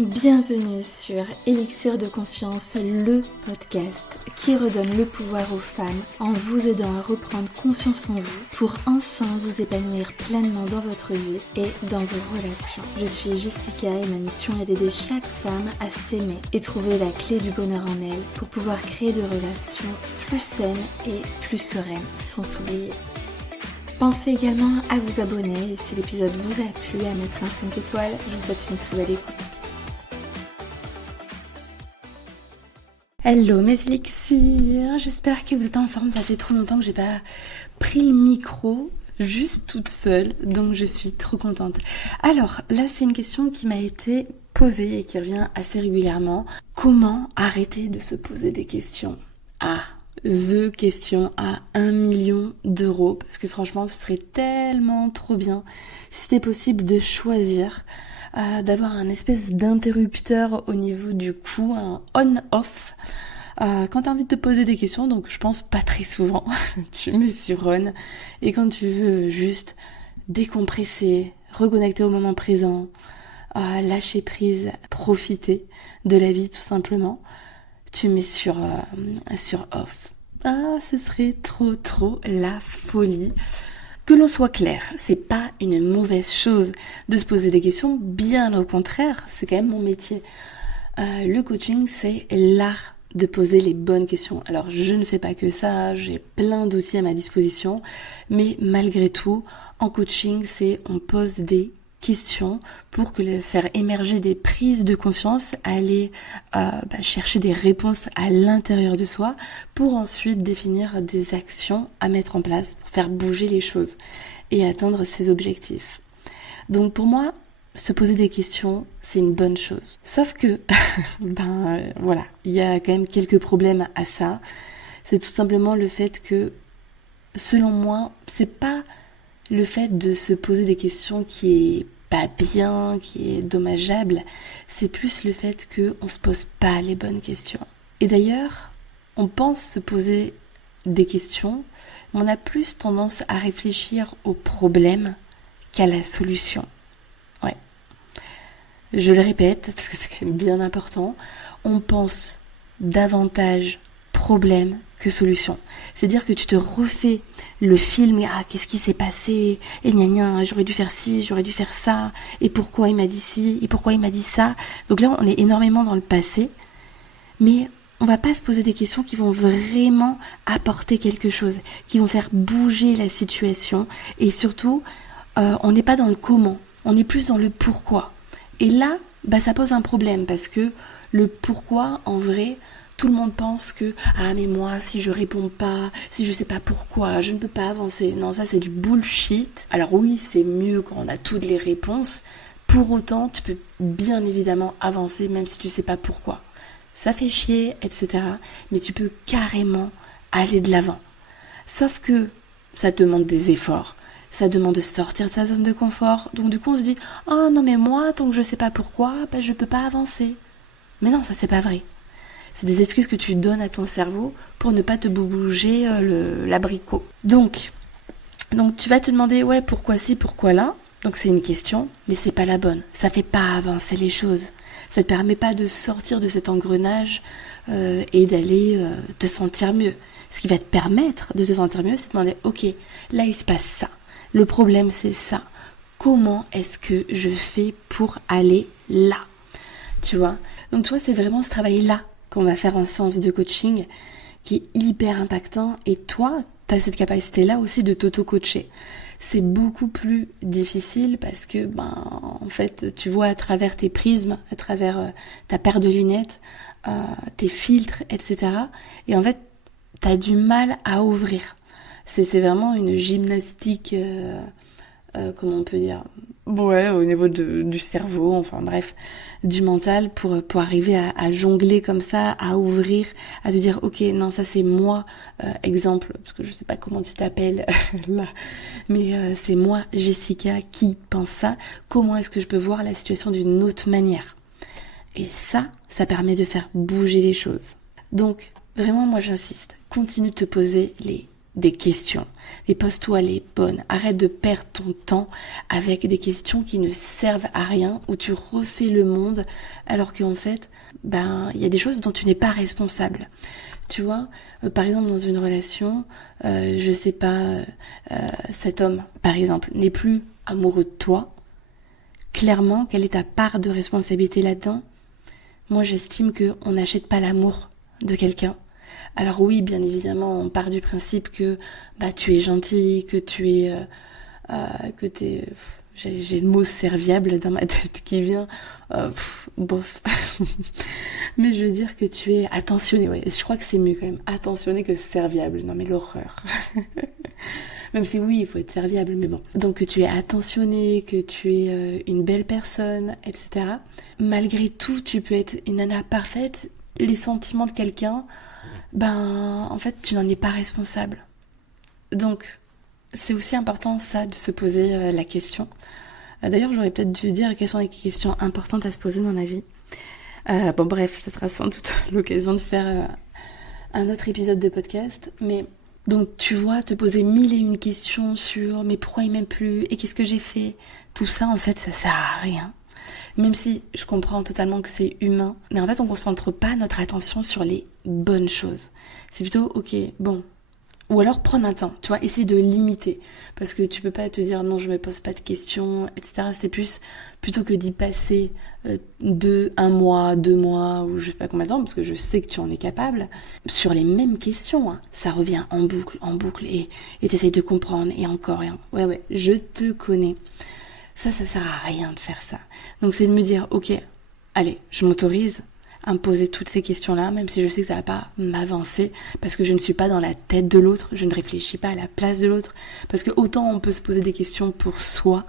Bienvenue sur Élixir de Confiance, le podcast qui redonne le pouvoir aux femmes en vous aidant à reprendre confiance en vous pour enfin vous épanouir pleinement dans votre vie et dans vos relations. Je suis Jessica et ma mission est d'aider chaque femme à s'aimer et trouver la clé du bonheur en elle pour pouvoir créer des relations plus saines et plus sereines sans s'oublier. Pensez également à vous abonner et si l'épisode vous a plu, à mettre un 5 étoiles. Je vous souhaite une très belle écoute. Hello mes élixirs, j'espère que vous êtes en forme, ça fait trop longtemps que j'ai pas pris le micro, juste toute seule, donc je suis trop contente. Alors là c'est une question qui m'a été posée et qui revient assez régulièrement. Comment arrêter de se poser des questions? The question à 1 million d'euros, parce que franchement ce serait tellement trop bien si c'était possible de choisir, d'avoir un espèce d'interrupteur au niveau du cou, un on-off, quand t'as envie de te poser des questions, donc je pense pas très souvent, tu mets sur on, et quand tu veux juste décompresser, reconnecter au moment présent, lâcher prise, profiter de la vie tout simplement, tu mets sur off. Ce serait trop la folie. Que l'on soit clair, c'est pas une mauvaise chose de se poser des questions, bien au contraire, c'est quand même mon métier. Le coaching, c'est l'art de poser les bonnes questions. Alors je ne fais pas que ça, j'ai plein d'outils à ma disposition, mais malgré tout, en coaching, on pose des questions pour faire émerger des prises de conscience, aller chercher des réponses à l'intérieur de soi pour ensuite définir des actions à mettre en place pour faire bouger les choses et atteindre ses objectifs. Donc pour moi, se poser des questions, c'est une bonne chose. Sauf que, voilà, il y a quand même quelques problèmes à ça. C'est tout simplement le fait que, selon moi, c'est pas le fait de se poser des questions qui est pas bien, qui est dommageable, c'est plus le fait qu'on se pose pas les bonnes questions. Et d'ailleurs, on pense se poser des questions, mais on a plus tendance à réfléchir au problème qu'à la solution. Ouais. Je le répète, parce que c'est quand même bien important, on pense davantage problème que solution. C'est-à-dire que tu te refais le film, qu'est-ce qui s'est passé, et j'aurais dû faire ci, j'aurais dû faire ça, et pourquoi il m'a dit ci, et pourquoi il m'a dit ça. Donc là, on est énormément dans le passé, mais on va pas se poser des questions qui vont vraiment apporter quelque chose, qui vont faire bouger la situation, et surtout, on n'est pas dans le comment, on est plus dans le pourquoi. Et là, ça pose un problème, parce que le pourquoi, en vrai, tout le monde pense que mais moi si je réponds pas, si je sais pas pourquoi, je ne peux pas avancer. Non, ça c'est du bullshit. Alors oui, c'est mieux quand on a toutes les réponses. Pour autant, tu peux bien évidemment avancer même si tu sais pas pourquoi. Ça fait chier, etc. Mais tu peux carrément aller de l'avant. Sauf que ça demande des efforts. Ça demande de sortir de sa zone de confort. Donc du coup on se dit non mais moi tant que je sais pas pourquoi, je peux pas avancer. Mais non, ça c'est pas vrai. C'est des excuses que tu donnes à ton cerveau pour ne pas te bouger l'abricot. Donc tu vas te demander, pourquoi ci, pourquoi là. Donc c'est une question, mais c'est pas la bonne. Ça fait pas avancer les choses. Ça te permet pas de sortir de cet engrenage et d'aller te sentir mieux. Ce qui va te permettre de te sentir mieux, c'est de demander, ok, là il se passe ça. Le problème c'est ça. Comment est-ce que je fais pour aller là? Tu vois? Donc toi, c'est vraiment ce travail-là qu'on va faire en séance de coaching qui est hyper impactant, et toi, tu as cette capacité-là aussi de t'auto-coacher. C'est beaucoup plus difficile parce que, en fait, tu vois à travers tes prismes, à travers ta paire de lunettes, tes filtres, etc. Et en fait, tu as du mal à ouvrir. C'est vraiment une gymnastique, comment on peut dire, au niveau du cerveau, enfin bref, du mental pour arriver à jongler comme ça, à ouvrir, à te dire ok, non, ça c'est moi, exemple, parce que je sais pas comment tu t'appelles là, mais c'est moi, Jessica, qui pense ça, comment est-ce que je peux voir la situation d'une autre manière? Et ça permet de faire bouger les choses. Donc vraiment, moi j'insiste, continue de te poser les des questions. Et pose-toi les bonnes. Arrête de perdre ton temps avec des questions qui ne servent à rien, où tu refais le monde, alors qu'en fait, il y a des choses dont tu n'es pas responsable. Tu vois, par exemple, dans une relation, je sais pas, cet homme, par exemple, n'est plus amoureux de toi. Clairement, quelle est ta part de responsabilité là-dedans? Moi, j'estime qu'on n'achète pas l'amour de quelqu'un. Alors oui, bien évidemment, on part du principe que tu es gentil, que tu es, que t'es, j'ai le mot serviable dans ma tête qui vient, bof. Mais je veux dire que tu es attentionné, ouais. Je crois que c'est mieux quand même, attentionné que serviable. Non mais l'horreur. Même si oui, il faut être serviable, mais bon. Donc que tu es attentionné, que tu es une belle personne, etc. Malgré tout, tu peux être une nana parfaite. Les sentiments de quelqu'un, en fait, tu n'en es pas responsable. Donc, c'est aussi important, ça, de se poser la question. D'ailleurs, j'aurais peut-être dû dire quelles sont les questions importantes à se poser dans la vie. Bref, ce sera sans doute l'occasion de faire un autre épisode de podcast. Mais donc, tu vois, te poser 1001 questions sur mais pourquoi il m'aime plus et qu'est-ce que j'ai fait. Tout ça, en fait, ça sert à rien. Même si je comprends totalement que c'est humain, mais en fait on concentre pas notre attention sur les bonnes choses. C'est plutôt ok, bon. Ou alors prendre un temps, tu vois, essayer de limiter. Parce que tu peux pas te dire non, je me pose pas de questions, etc. C'est plus, plutôt que d'y passer un mois, 2 mois, ou je sais pas combien de temps, parce que je sais que tu en es capable, sur les mêmes questions, hein. Ça revient en boucle, et t'essayes de comprendre, et encore. Ouais, je te connais. Ça sert à rien de faire ça. Donc c'est de me dire, ok, allez, je m'autorise à me poser toutes ces questions-là, même si je sais que ça va pas m'avancer, parce que je ne suis pas dans la tête de l'autre, je ne réfléchis pas à la place de l'autre, parce que autant on peut se poser des questions pour soi,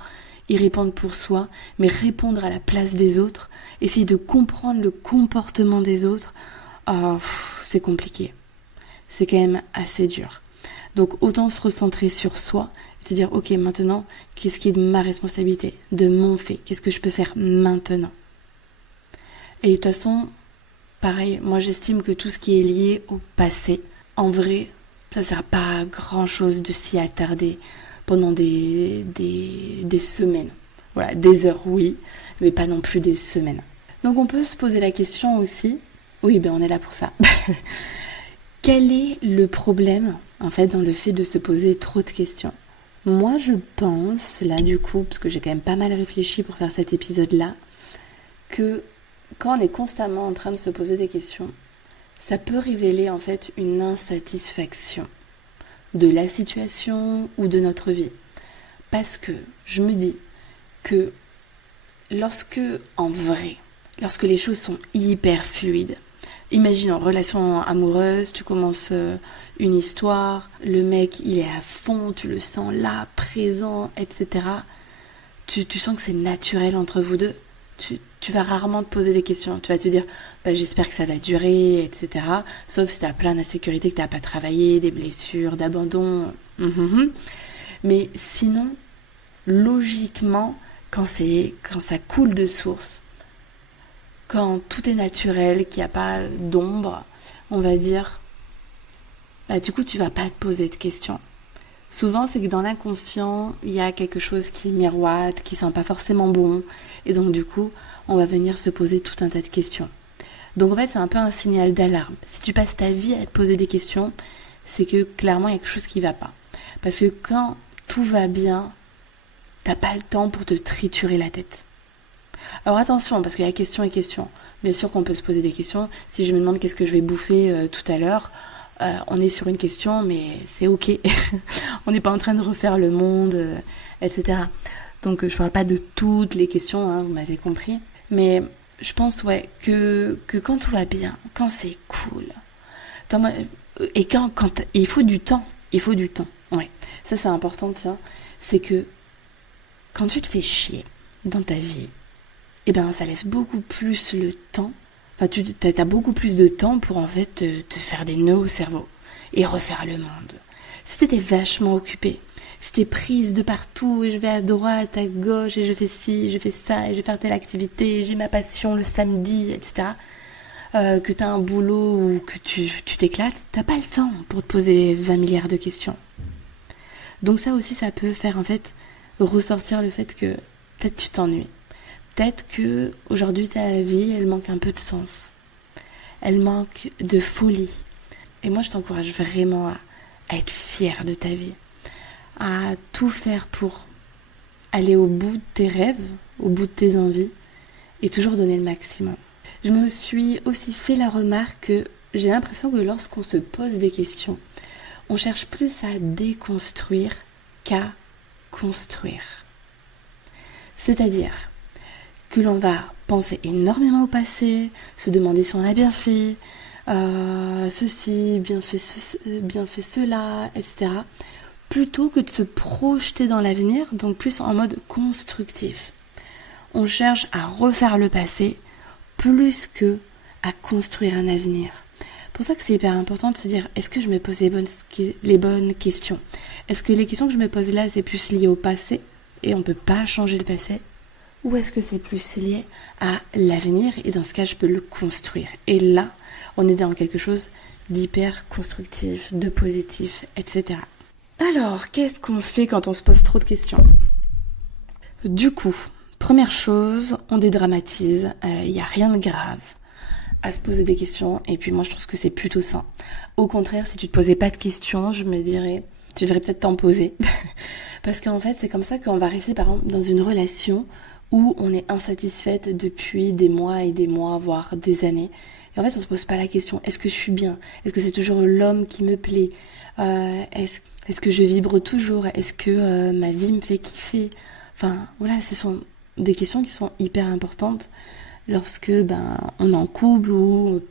y répondre pour soi, mais répondre à la place des autres, essayer de comprendre le comportement des autres, c'est compliqué. C'est quand même assez dur. Donc autant se recentrer sur soi, et te dire, ok, maintenant, qu'est-ce qui est de ma responsabilité, de mon fait, qu'est-ce que je peux faire maintenant? Et de toute façon, pareil, moi j'estime que tout ce qui est lié au passé, en vrai, ça sert pas à grand-chose de s'y attarder pendant des semaines. Voilà, des heures, oui, mais pas non plus des semaines. Donc on peut se poser la question aussi, oui, on est là pour ça. Quel est le problème, en fait, dans le fait de se poser trop de questions? Moi, je pense, là, du coup, parce que j'ai quand même pas mal réfléchi pour faire cet épisode-là, que quand on est constamment en train de se poser des questions, ça peut révéler, en fait, une insatisfaction de la situation ou de notre vie. Parce que je me dis que lorsque les choses sont hyper fluides, imagine en relation amoureuse, tu commences une histoire, le mec il est à fond, tu le sens là, présent, etc. Tu sens que c'est naturel entre vous deux. Tu vas rarement te poser des questions. Tu vas te dire, j'espère que ça va durer, etc. Sauf si tu as plein d'insécurité, que tu n'as pas travaillé, des blessures, d'abandon. Mais sinon, logiquement, quand ça coule de source, quand tout est naturel, qu'il n'y a pas d'ombre, on va dire, du coup, tu vas pas te poser de questions. Souvent, c'est que dans l'inconscient, il y a quelque chose qui miroite, qui sent pas forcément bon, et donc du coup, on va venir se poser tout un tas de questions. Donc en fait, c'est un peu un signal d'alarme. Si tu passes ta vie à te poser des questions, c'est que clairement, il y a quelque chose qui va pas. Parce que quand tout va bien, t'as pas le temps pour te triturer la tête. Alors attention, parce qu'il y a questions et questions. Bien sûr qu'on peut se poser des questions. Si je me demande qu'est-ce que je vais bouffer tout à l'heure, on est sur une question, mais c'est ok. On n'est pas en train de refaire le monde, etc. Donc je parle pas de toutes les questions, hein, vous m'avez compris. Mais je pense que quand tout va bien, quand c'est cool, et quand il faut du temps. Ouais, ça c'est important, tiens. C'est que quand tu te fais chier dans ta vie, ça laisse beaucoup plus le temps. Enfin, t'as beaucoup plus de temps pour en fait te faire des nœuds au cerveau et refaire le monde. Si t'étais vachement occupé, si t'es prise de partout et je vais à droite, à gauche et je fais ci, je fais ça et je vais faire telle activité, j'ai ma passion le samedi, etc. que tu as un boulot ou que tu t'éclates, t'as pas le temps pour te poser 20 milliards de questions. Donc ça aussi, ça peut faire en fait ressortir le fait que peut-être tu t'ennuies. Peut-être que aujourd'hui ta vie, elle manque un peu de sens. Elle manque de folie. Et moi, je t'encourage vraiment à être fière de ta vie. À tout faire pour aller au bout de tes rêves, au bout de tes envies, et toujours donner le maximum. Je me suis aussi fait la remarque que j'ai l'impression que lorsqu'on se pose des questions, on cherche plus à déconstruire qu'à construire. C'est-à-dire que l'on va penser énormément au passé, se demander si on a bien fait, ceci, bien fait cela, etc. Plutôt que de se projeter dans l'avenir, donc plus en mode constructif. On cherche à refaire le passé plus que à construire un avenir. C'est pour ça que c'est hyper important de se dire, est-ce que je me pose les bonnes questions? Est-ce que les questions que je me pose là, c'est plus lié au passé et on ne peut pas changer le passé? Ou est-ce que c'est plus lié à l'avenir et dans ce cas, je peux le construire? Et là, on est dans quelque chose d'hyper constructif, de positif, etc. Alors, qu'est-ce qu'on fait quand on se pose trop de questions? Du coup, première chose, on dédramatise, il n'y a rien de grave à se poser des questions, et puis moi je trouve que c'est plutôt sain. Au contraire, si tu te posais pas de questions, je me dirais, tu devrais peut-être t'en poser. Parce qu'en fait, c'est comme ça qu'on va rester par exemple dans une relation où on est insatisfaite depuis des mois et des mois, voire des années. Et en fait, on se pose pas la question, est-ce que je suis bien? Est-ce que c'est toujours l'homme qui me plaît? Est-ce que je vibre toujours? Est-ce que ma vie me fait kiffer? Enfin, voilà, ce sont des questions qui sont hyper importantes lorsque on est en couple ou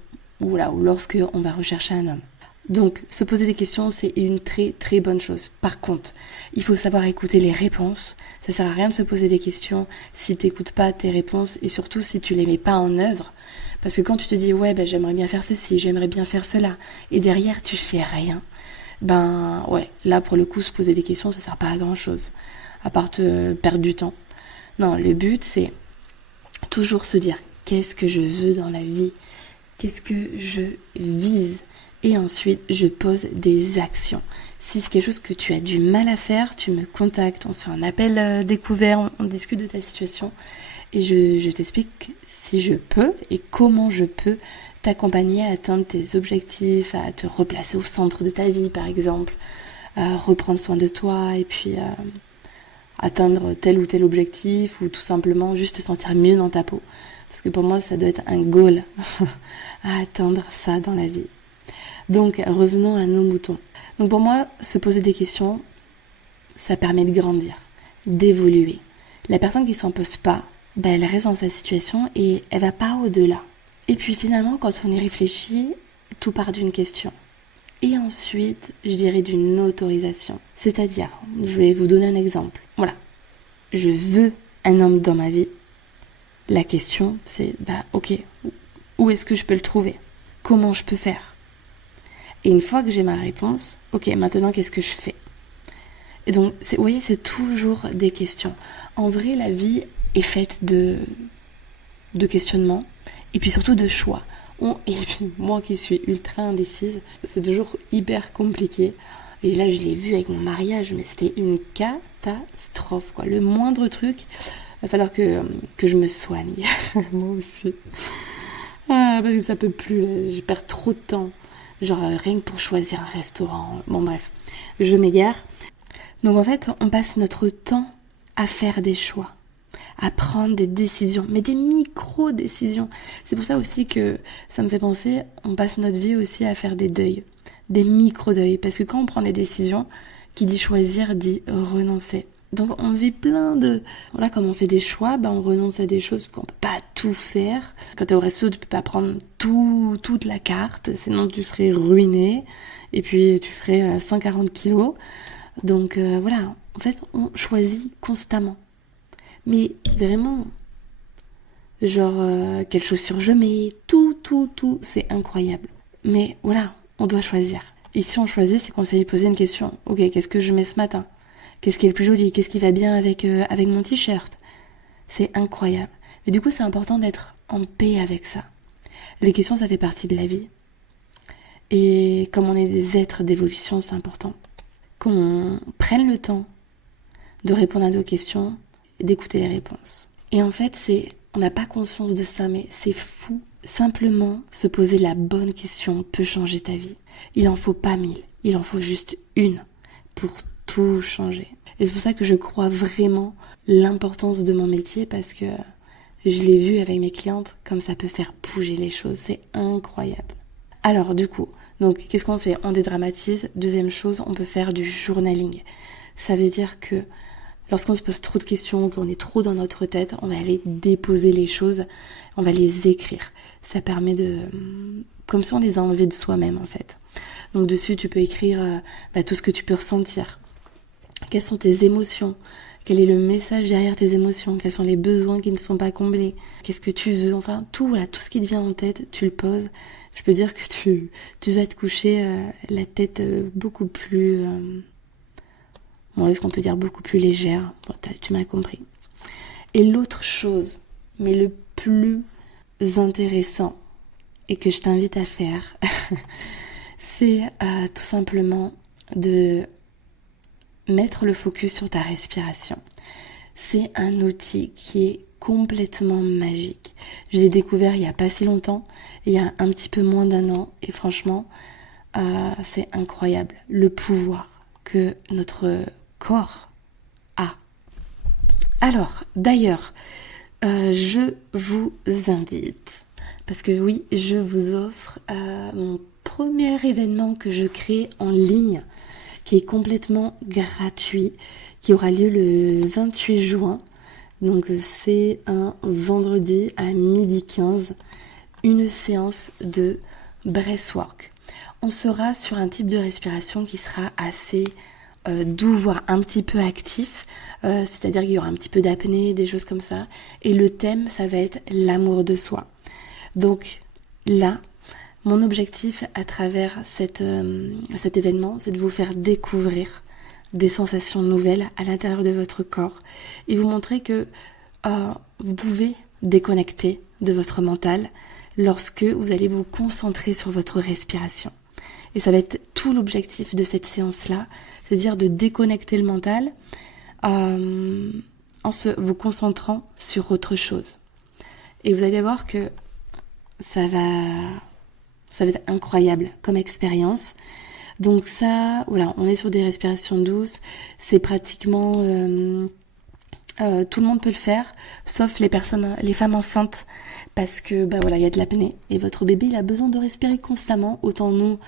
lorsque on va rechercher un homme. Donc, se poser des questions, c'est une très très bonne chose. Par contre, il faut savoir écouter les réponses. Ça sert à rien de se poser des questions si tu n'écoutes pas tes réponses et surtout si tu les mets pas en œuvre. Parce que quand tu te dis, j'aimerais bien faire ceci, j'aimerais bien faire cela, et derrière tu fais rien, là pour le coup, se poser des questions, ça sert pas à grand chose, à part te perdre du temps. Non, le but c'est toujours se dire, qu'est-ce que je veux dans la vie? Qu'est-ce que je vise? Et ensuite, je pose des actions. Si c'est quelque chose que tu as du mal à faire, tu me contactes, on se fait un appel découvert, on discute de ta situation et je t'explique si je peux et comment je peux t'accompagner à atteindre tes objectifs, à te replacer au centre de ta vie par exemple, à reprendre soin de toi et puis atteindre tel ou tel objectif ou tout simplement juste te sentir mieux dans ta peau. Parce que pour moi, ça doit être un goal à atteindre ça dans la vie. Donc, revenons à nos moutons. Donc pour moi, se poser des questions, ça permet de grandir, d'évoluer. La personne qui ne s'en pose pas, elle reste dans sa situation et elle va pas au-delà. Et puis finalement, quand on y réfléchit, tout part d'une question. Et ensuite, je dirais d'une autorisation. C'est-à-dire, je vais vous donner un exemple. Voilà, je veux un homme dans ma vie. La question, c'est, ok, où est-ce que je peux le trouver? Comment je peux faire? Et une fois que j'ai ma réponse, ok, maintenant qu'est-ce que je fais? Et donc, vous voyez, c'est toujours des questions. En vrai, la vie est faite de questionnements et puis surtout de choix. Et puis moi qui suis ultra indécise, c'est toujours hyper compliqué. Et là, je l'ai vu avec mon mariage, mais c'était une catastrophe, quoi. Le moindre truc, il va falloir que je me soigne. Moi aussi. Parce que ça peut plus, je perds trop de temps. Genre rien que pour choisir un restaurant. Bon bref, je m'égare. Donc en fait, on passe notre temps à faire des choix, à prendre des décisions, mais des micro-décisions. C'est pour ça aussi que ça me fait penser, on passe notre vie aussi à faire des deuils, des micro-deuils. Parce que quand on prend des décisions, qui dit choisir dit renoncer. Donc on vit plein de... Voilà, comme on fait des choix, on renonce à des choses qu'on peut pas tout faire. Quand t'es au resto, tu peux pas prendre toute la carte, sinon tu serais ruiné. Et puis tu ferais 140 kilos. Donc voilà, en fait, on choisit constamment. Mais vraiment, genre, quelles chaussures je mets, tout, c'est incroyable. Mais voilà, on doit choisir. Et si on choisit, c'est qu'on s'est posé une question. Ok, qu'est-ce que je mets ce matin ? Qu'est-ce qui est le plus joli? Qu'est-ce qui va bien avec mon t-shirt? C'est incroyable. Mais du coup, c'est important d'être en paix avec ça. Les questions, ça fait partie de la vie. Et comme on est des êtres d'évolution, c'est important qu'on prenne le temps de répondre à nos questions et d'écouter les réponses. Et en fait, on n'a pas conscience de ça, mais c'est fou. Simplement, se poser la bonne question peut changer ta vie. Il en faut pas 1000, il en faut juste une pour tout changer. Et c'est pour ça que je crois vraiment l'importance de mon métier, parce que je l'ai vu avec mes clientes, comme ça peut faire bouger les choses, c'est incroyable. Alors du coup, donc qu'est-ce qu'on fait? On dédramatise. Deuxième chose, on peut faire du journaling. Ça veut dire que lorsqu'on se pose trop de questions, qu'on est trop dans notre tête, on va aller déposer les choses, on va les écrire. Ça permet comme si on les a enlevées de soi-même en fait. Donc dessus, tu peux écrire tout ce que tu peux ressentir. Quelles sont tes émotions? Quel est le message derrière tes émotions? Quels sont les besoins qui ne sont pas comblés? Qu'est-ce que tu veux? Enfin, tout ce qui te vient en tête, tu le poses. Je peux dire que tu vas te coucher la tête beaucoup plus... est-ce qu'on peut dire beaucoup plus légère? Bon, tu m'as compris. Et l'autre chose, mais le plus intéressant, et que je t'invite à faire, c'est tout simplement de mettre le focus sur ta respiration. C'est un outil qui est complètement magique. Je l'ai découvert il n'y a pas si longtemps, il y a un petit peu moins d'1 an, et franchement, c'est incroyable le pouvoir que notre corps a. Alors, d'ailleurs, je vous invite, parce que oui, je vous offre mon premier événement que je crée en ligne, qui est complètement gratuit, qui aura lieu le 28 juin. Donc c'est un vendredi à 12h15, une séance de breathwork. On sera sur un type de respiration qui sera assez doux, voire un petit peu actif, c'est-à-dire qu'il y aura un petit peu d'apnée, des choses comme ça. Et le thème, ça va être l'amour de soi. Donc là, mon objectif à travers cet événement, c'est de vous faire découvrir des sensations nouvelles à l'intérieur de votre corps et vous montrer que vous pouvez déconnecter de votre mental lorsque vous allez vous concentrer sur votre respiration. Et ça va être tout l'objectif de cette séance-là, c'est-à-dire de déconnecter le mental en vous concentrant sur autre chose. Et vous allez voir que ça va être incroyable comme expérience. Donc ça, voilà, on est sur des respirations douces. C'est pratiquement... tout le monde peut le faire, sauf les femmes enceintes, parce que il y a de l'apnée. Et votre bébé, il a besoin de respirer constamment. Autant nous,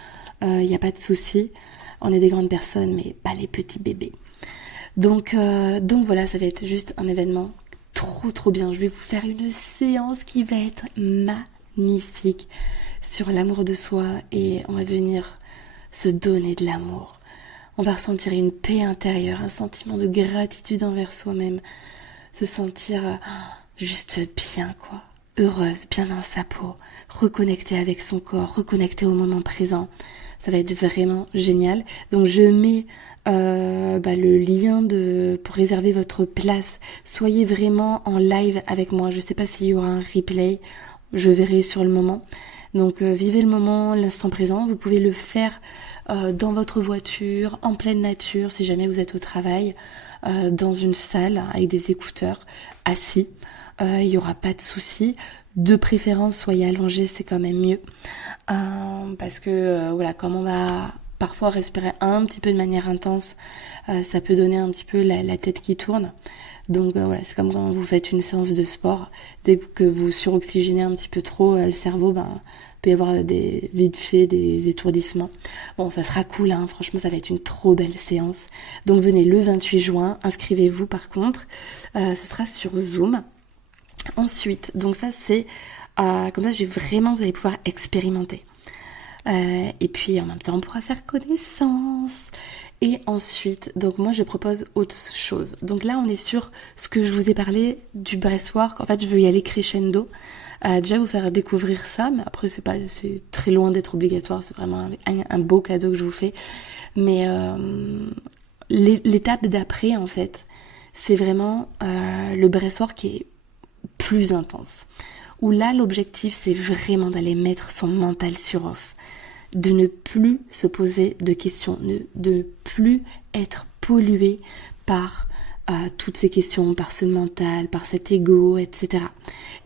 il n'y a pas de souci. On est des grandes personnes, mais pas les petits bébés. Donc voilà, ça va être juste un événement trop bien. Je vais vous faire une séance qui va être magnifique sur l'amour de soi et on va venir se donner de l'amour. On va ressentir une paix intérieure, un sentiment de gratitude envers soi-même, se sentir juste bien, quoi, heureuse, bien dans sa peau, reconnectée avec son corps, reconnectée au moment présent. Ça va être vraiment génial. Donc je mets le lien pour réserver votre place. Soyez vraiment en live avec moi. Je ne sais pas s'il y aura un replay, je verrai sur le moment. Donc vivez le moment, l'instant présent. Vous pouvez le faire dans votre voiture, en pleine nature, si jamais vous êtes au travail, dans une salle avec des écouteurs, assis. Il n'y aura pas de souci. De préférence, soyez allongés, c'est quand même mieux. Parce que comme on va parfois respirer un petit peu de manière intense, ça peut donner un petit peu la tête qui tourne. Donc c'est comme quand vous faites une séance de sport. Dès que vous suroxygénez un petit peu trop le cerveau, peut y avoir vite fait des étourdissements. Bon, ça sera cool, hein. Franchement, ça va être une trop belle séance. Donc venez le 28 juin, inscrivez-vous par contre. Ce sera sur Zoom. Ensuite, donc ça c'est comme ça, vous allez pouvoir expérimenter. Et puis en même temps, on pourra faire connaissance. Et ensuite, donc moi je propose autre chose. Donc là, on est sur ce que je vous ai parlé du breathwork. En fait, je veux y aller crescendo. Déjà vous faire découvrir ça, mais après c'est très loin d'être obligatoire. C'est vraiment un beau cadeau que je vous fais. Mais l'étape d'après, en fait, c'est vraiment le breathwork qui est plus intense, où là, l'objectif, c'est vraiment d'aller mettre son mental sur off, de ne plus se poser de questions, de ne plus être pollué par toutes ces questions, par ce mental, par cet ego, etc.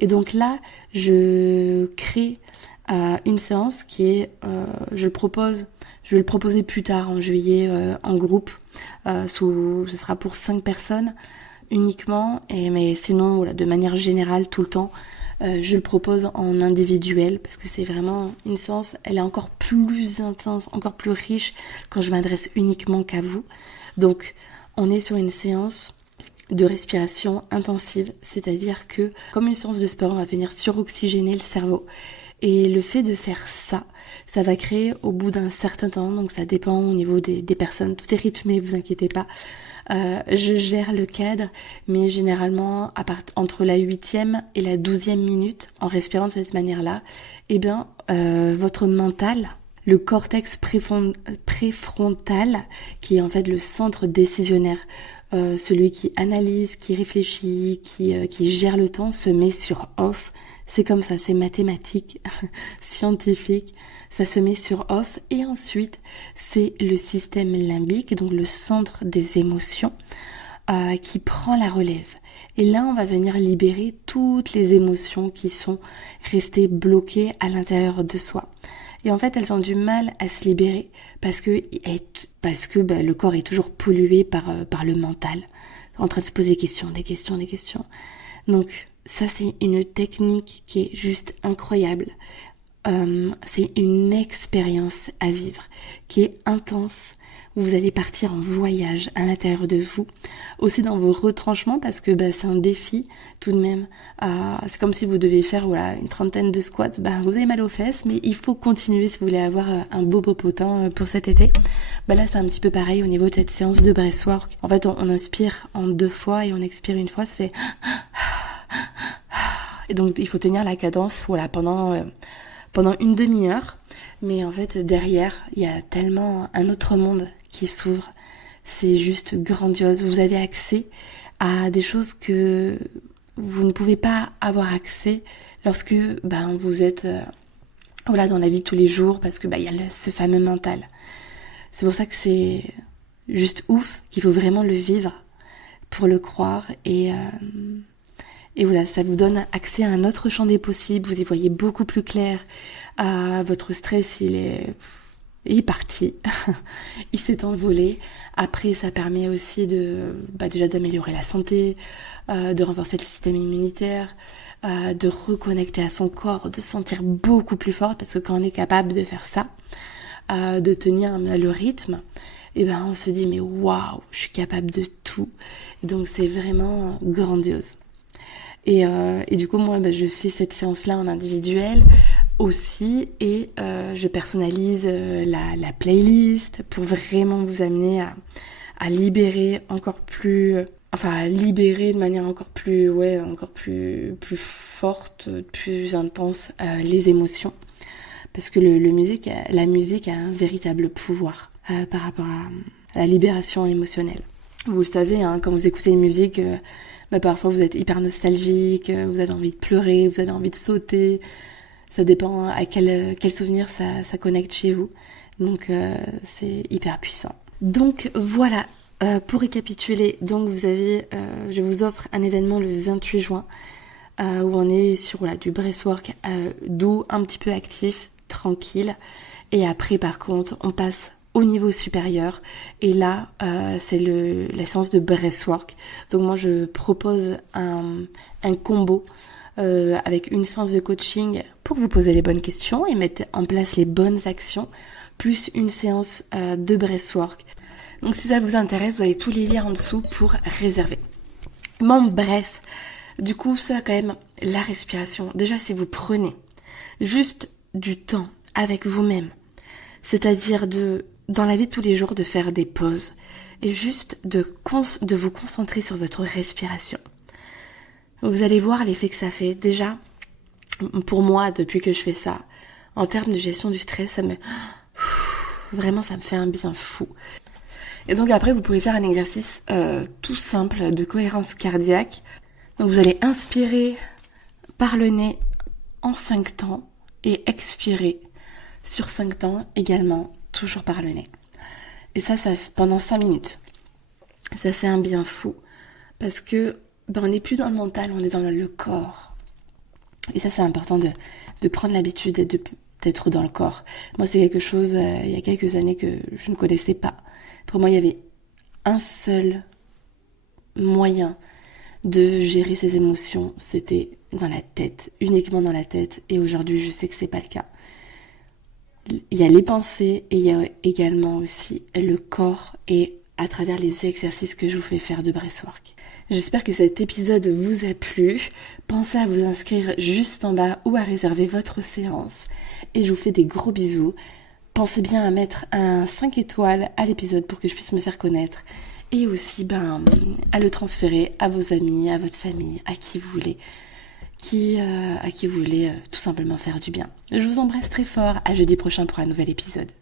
Et donc là, je crée une séance qui est, je vais le proposer plus tard en juillet en groupe, ce sera pour 5 personnes uniquement, mais sinon voilà, de manière générale tout le temps, je le propose en individuel parce que c'est vraiment une séance, elle est encore plus intense, encore plus riche quand je m'adresse uniquement qu'à vous. Donc on est sur une séance de respiration intensive, c'est-à-dire que comme une séance de sport, on va venir suroxygéner le cerveau. Et le fait de faire ça, ça va créer au bout d'un certain temps, donc ça dépend au niveau des personnes, tout est rythmé, vous inquiétez pas. Je gère le cadre, mais généralement entre la 8e et la 12e minute, en respirant de cette manière-là, eh bien, votre mental, le cortex préfrontal, qui est en fait le centre décisionnaire, celui qui analyse, qui réfléchit, qui gère le temps, se met sur off. C'est comme ça, c'est mathématique, scientifique, ça se met sur off. Et ensuite, c'est le système limbique, donc le centre des émotions, qui prend la relève. Et là, on va venir libérer toutes les émotions qui sont restées bloquées à l'intérieur de soi. Et en fait, elles ont du mal à se libérer parce que le corps est toujours pollué par le mental, en train de se poser des questions. Donc, ça, c'est une technique qui est juste incroyable. C'est une expérience à vivre qui est intense. Vous allez partir en voyage à l'intérieur de vous, aussi dans vos retranchements parce que c'est un défi tout de même. C'est comme si vous deviez faire une 30aine de squats. Vous avez mal aux fesses, mais il faut continuer si vous voulez avoir un beau popotin pour cet été. Là, c'est un petit peu pareil au niveau de cette séance de breathwork. En fait, on inspire en 2 fois et on expire une fois. Ça fait et donc il faut tenir la cadence pendant une demi-heure. Mais en fait, derrière, il y a tellement un autre monde qui s'ouvre. C'est juste grandiose. Vous avez accès à des choses que vous ne pouvez pas avoir accès lorsque vous êtes dans la vie de tous les jours parce que il y a ce fameux mental. C'est pour ça que c'est juste ouf, qu'il faut vraiment le vivre pour le croire et voilà, ça vous donne accès à un autre champ des possibles, vous y voyez beaucoup plus clair. Votre stress, il est parti, il s'est envolé. Après, ça permet aussi déjà d'améliorer la santé, de renforcer le système immunitaire, de reconnecter à son corps, de se sentir beaucoup plus forte, parce que quand on est capable de faire ça, de tenir le rythme, on se dit mais waouh, je suis capable de tout. Et donc c'est vraiment grandiose. Et du coup, moi, je fais cette séance-là en individuel aussi et je personnalise la playlist pour vraiment vous amener à libérer encore plus... à libérer de manière encore plus forte, plus intense les émotions. Parce que la musique a un véritable pouvoir par rapport à la libération émotionnelle. Vous le savez, quand vous écoutez une musique... parfois vous êtes hyper nostalgique, vous avez envie de pleurer, vous avez envie de sauter. Ça dépend à quel souvenir ça connecte chez vous. Donc c'est hyper puissant. Donc voilà, pour récapituler, donc je vous offre un événement le 28 juin où on est sur du breathwork doux, un petit peu actif, tranquille. Et après par contre, on passe au niveau supérieur et là c'est la séance de breathwork. Donc moi je propose un combo avec une séance de coaching pour vous poser les bonnes questions et mettre en place les bonnes actions, plus une séance de breathwork. Donc si ça vous intéresse, vous avez tous les liens en dessous pour réserver. Bon bref, du coup ça quand même la respiration. Déjà si vous prenez juste du temps avec vous-même, c'est-à-dire dans la vie de tous les jours de faire des pauses et juste de vous concentrer sur votre respiration. Vous allez voir l'effet que ça fait. Déjà, pour moi, depuis que je fais ça, en termes de gestion du stress, vraiment ça me fait un bien fou. Et donc après, vous pouvez faire un exercice tout simple de cohérence cardiaque. Donc vous allez inspirer par le nez en 5 temps et expirer sur 5 temps également, toujours par le nez. Et ça pendant 5 minutes. Ça fait un bien fou parce que on n'est plus dans le mental, on est dans le corps. Et ça, c'est important de prendre l'habitude d'être dans le corps. Moi, c'est quelque chose, il y a quelques années que je ne connaissais pas. Pour moi, il y avait un seul moyen de gérer ses émotions, c'était dans la tête, uniquement dans la tête. Et aujourd'hui, je sais que c'est pas le cas. Il y a les pensées et il y a également aussi le corps et à travers les exercices que je vous fais faire de breathwork. J'espère que cet épisode vous a plu. Pensez à vous inscrire juste en bas ou à réserver votre séance. Et je vous fais des gros bisous. Pensez bien à mettre un 5 étoiles à l'épisode pour que je puisse me faire connaître. Et aussi à le transférer à vos amis, à votre famille, à qui vous voulez. À qui vous voulez tout simplement faire du bien. Je vous embrasse très fort. À jeudi prochain pour un nouvel épisode.